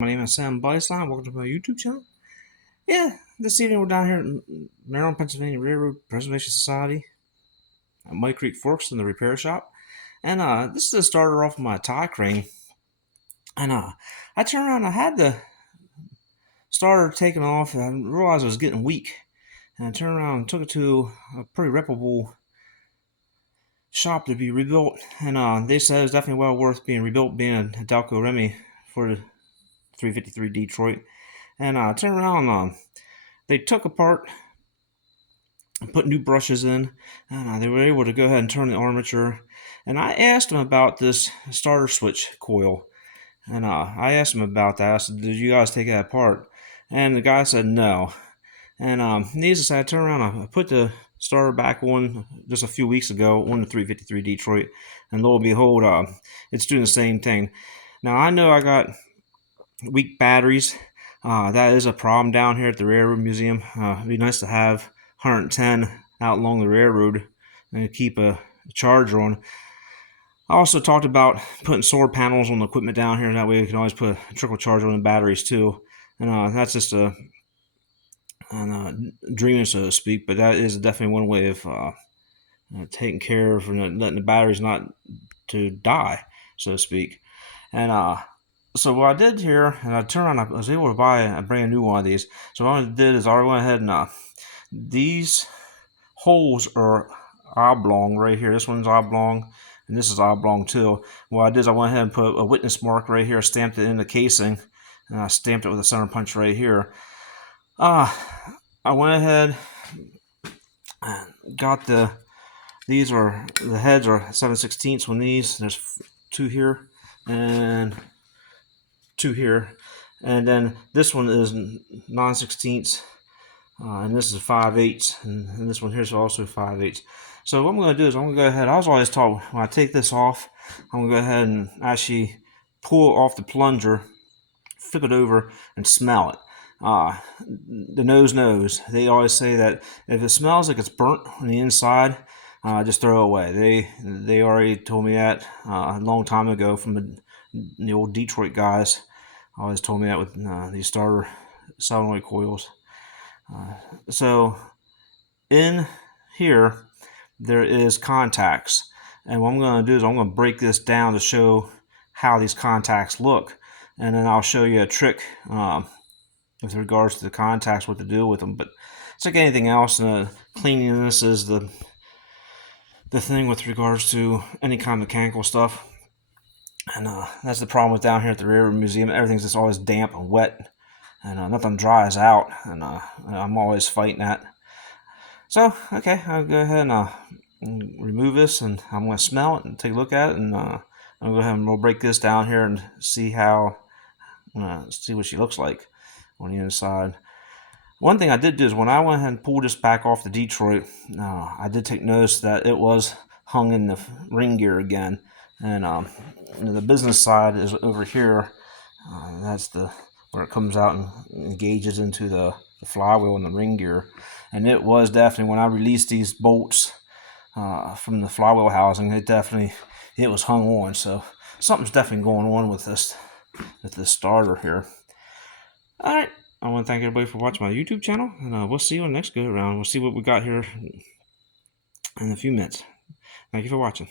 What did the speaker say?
My name is Sam Beisline. Welcome to my YouTube channel. Yeah, this evening we're down here at Maryland, Pennsylvania Railroad Preservation Society at Muddy Creek Forks in the repair shop. And this is the starter off of my tie crane. And I turned around, I had the starter taken off, and I realized it was getting weak. And I turned around and took it to a pretty reputable shop to be rebuilt. And they said it was definitely well worth being rebuilt, being a Delco Remy for the 353 Detroit. And I turned around, they took apart, put new brushes in, and they were able to go ahead and turn the armature. And I asked them about this starter switch coil, and I asked them about that. I said, "Did you guys take that apart?" And the guy said no. And needless to say, I turned around, I put the starter back on just a few weeks ago on the 353 Detroit, and lo and behold, it's doing the same thing. Now I know I got weak batteries. That is a problem down here at the Railroad Museum. It'd be nice to have 110 out along the railroad and keep a charger on. I also talked about putting solar panels on the equipment down here. That way we can always put a trickle charger on the batteries too. And that's just a dreaming, so to speak. But that is definitely one way of taking care of and letting the batteries not to die, so to speak. And so what I did here, and I turned around, I was able to buy a brand new one of these. So what I did is I went ahead and these holes are oblong right here. This one's oblong, and this is oblong too. What I did is I went ahead and put a witness mark right here, stamped it in the casing, and I stamped it with a center punch right here. I went ahead and got these are, the heads are 7/16 on these. There's two here and two here, and then this one is 9/16, and this is 5/8, and this one here is also 5/8. So what I'm going to do is I'm going to go ahead. I was always taught when I take this off, I'm going to go ahead and actually pull off the plunger, flip it over, and smell it. The nose knows. They always say that if it smells like it's burnt on the inside, just throw it away. They already told me that a long time ago from the old Detroit guys. Always told me that with these starter solenoid coils. So in here there is contacts, and what I'm going to do is I'm going to break this down to show how these contacts look, and then I'll show you a trick with regards to the contacts, what to do with them. But it's like anything else, cleanliness is the thing with regards to any kind of mechanical stuff. And that's the problem with down here at the Railroad Museum. Everything's just always damp and wet, and nothing dries out, and I'm always fighting that. So, okay, I'll go ahead and remove this, and I'm going to smell it and take a look at it, and I'll go ahead and we'll break this down here and see how, see what she looks like on the inside. One thing I did do is when I went ahead and pulled this back off the Detroit, I did take notice that it was hung in the ring gear again. And the business side is over here. That's where it comes out and engages into the flywheel and the ring gear. And it was definitely, when I released these bolts from the flywheel housing, it was hung on. So something's definitely going on with this starter here. All right. I want to thank everybody for watching my YouTube channel, and we'll see you on the next go around. We'll see what we got here in a few minutes. Thank you for watching.